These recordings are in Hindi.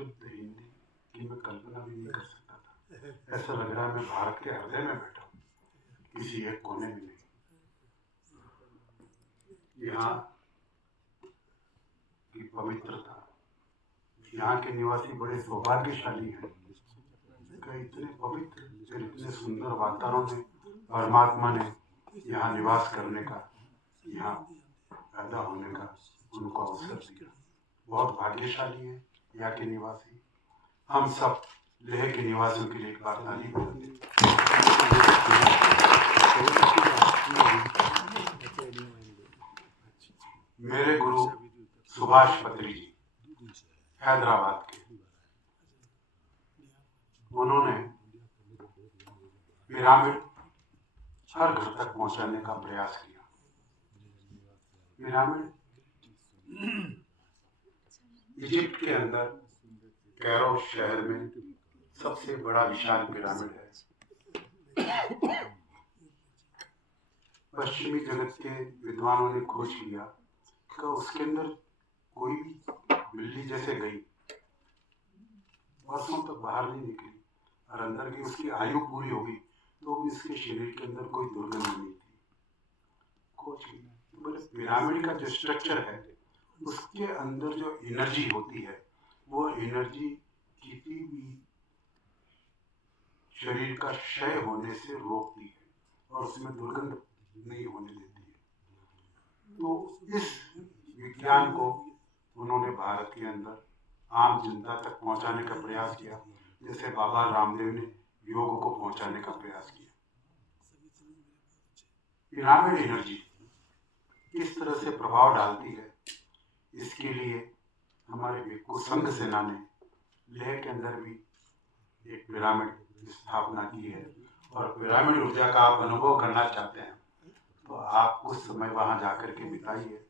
शुद्ध हिंदी की मैं कल्पना भी नहीं कर सकता था। ऐसा लग रहा है मैं भारत के हृदय में बैठा हूँ, किसी एक कोने में नहीं। यहाँ की पवित्रता, यहाँ के निवासी बड़े सौभाग्यशाली हैं कि इतने पवित्र और इतने सुंदर वातावरण में परमात्मा ने यहाँ निवास करने का, यहाँ पैदा होने का उनको अवसर दिया। बहुत भाग्यशाली है यहाँ के निवासी। हम सब लेह के निवासियों के लिए एक बार ताली बजाते हैं। मेरे गुरु सुभाष पत्री जी हैदराबाद के, उन्होंने पिरामिड हर घर तक पहुंचाने का प्रयास किया। पिरामिड इजिप्ट के अंदर कैरो शहर में सबसे बड़ा विशाल पिरामिड है। पश्चिमी जगत के विद्वानों ने खोज किया कि उसके अंदर कोई भी बिल्ली जैसे गई, वर्षों तक बाहर नहीं निकली और अंदर की उसकी आयु पूरी होगी तो भी उसके शरीर के अंदर कोई दुर्गंध नहीं थी। खोज की तो बोले पिरामिड का जो स्ट्रक्चर है उसके अंदर जो एनर्जी होती है वो एनर्जी किसी भी शरीर का क्षय होने से रोकती है और उसमें दुर्गंध नहीं होने देती है। तो इस विज्ञान को उन्होंने भारत के अंदर आम जनता तक पहुंचाने का प्रयास किया, जैसे बाबा रामदेव ने योग को पहुंचाने का प्रयास किया। पिरामिड एनर्जी किस तरह से प्रभाव डालती है, इसके लिए हमारे भिक्खु संघ सेना ने लेह के अंदर भी एक पिरामिड की स्थापना की है। और पिरामिड ऊर्जा का आप अनुभव करना चाहते हैं तो आप कुछ समय वहां जाकर के बिताइए।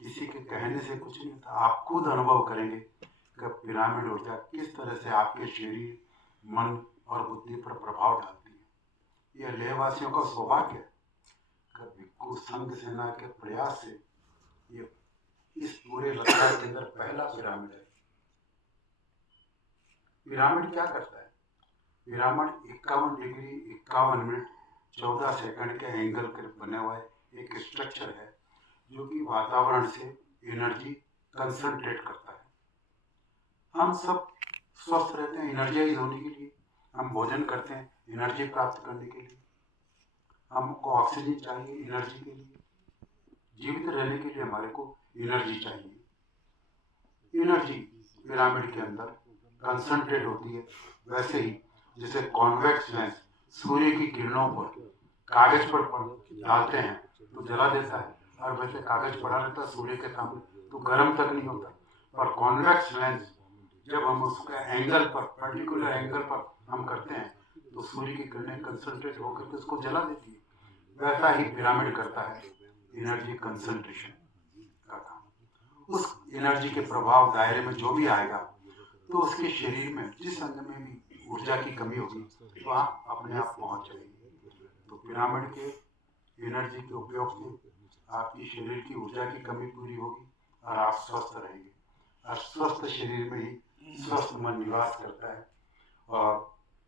किसी के कहने से कुछ नहीं होता, आप खुद अनुभव करेंगे कि पिरामिड ऊर्जा किस तरह से आपके शरीर, मन और बुद्धि पर प्रभाव डालती है। यह लेहवासियों का सौभाग्य है कि भिक्खु संघ सेना के प्रयास से ये इस पूरे लद्दाख के अंदर पहला पिरामिड है। पिरामिड क्या करता है? पिरामिड 51 डिग्री 51 मिनट 14 सेकंड के एंगल के बने हुआ एक स्ट्रक्चर है जो कि वातावरण से एनर्जी कंसंट्रेट करता है। हम सब स्वस्थ रहते हैं एनर्जाइज होने के लिए, हम भोजन करते हैं एनर्जी प्राप्त करने के लिए, हमको ऑक्सीजन चाहिए एनर्जी के लिए, जीवित रहने के लिए हमारे को एनर्जी चाहिए। एनर्जी पिरामिड के अंदर कंसंट्रेट होती है। वैसे ही जैसे कॉन्वेक्स लेंस सूर्य की किरणों पर कागज पर डालते हैं तो जला देता है, और वैसे कागज पड़ा रहता है सूर्य के सामने तो गर्म तक नहीं होता। और कॉन्वेक्स लेंस जब हम उसका एंगल पर, पर्टिकुलर एंगल पर हम करते हैं तो सूर्य की किरणें कंसंट्रेट होकर के उसको जला देती है। वैसा ही पिरामिड करता है एनर्जी कंसंट्रेशन का काम। उस एनर्जी के प्रभाव दायरे में जो भी आएगा तो उसके शरीर में जिस अंग में भी ऊर्जा की कमी होगी वहाँ अपने आप पहुँच जाएगी। तो पिरामिड के एनर्जी के उपयोग से आपकी शरीर की ऊर्जा की कमी पूरी होगी और आप स्वस्थ रहेंगे। और स्वस्थ शरीर में ही स्वस्थ मन निवास करता है और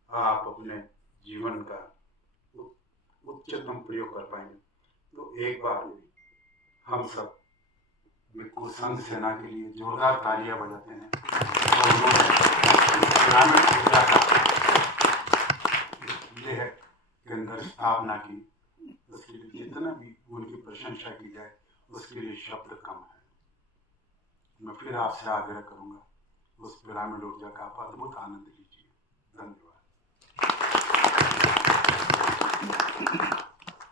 आप अपने जीवन का उच्चतम प्रयोग कर पाएंगे। तो एक बार हम सब भिक्खु संघ सेना के लिए जोरदार तालियां बजाते हैं और उन्होंने पिरामिड ऊर्जा का लेह के अंदर स्थापना की। उसके लिए जितना भी उनकी प्रशंसा की जाए उसके लिए शब्द कम है। मैं फिर आपसे आग्रह करूंगा उस पिरामिड ऊर्जा का आप अद्भुत आनंद लीजिए। धन्यवाद।